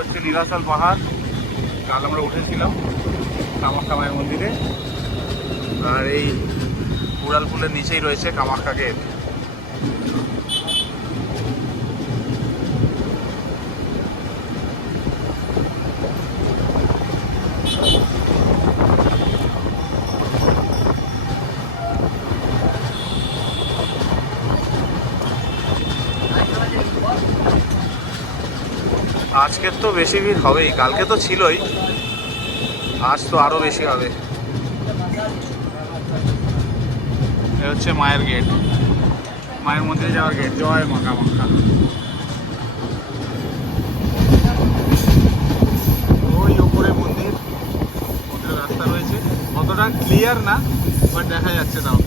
হচ্ছে নীলাচল পাহাড়, কাল আমরা উঠেছিলাম কামাখ্যা মায়ের মন্দিরে। আর এই উড়ালপুলের নিচেই রয়েছে কামাখ্যা গেট। আজকের তো বেশি ভিড় হবেই, কালকে তো ছিলই, আজ তো আরো বেশি হবে। এ হচ্ছে মায়ের গেট, মায়ের মন্দিরে যাওয়ার গেট। জয় মা কামাখ্যা। ওই ওপরে মন্দির, মন্দিরের রাস্তা রয়েছে, অতটা ক্লিয়ার না বাট দেখা যাচ্ছে তাও।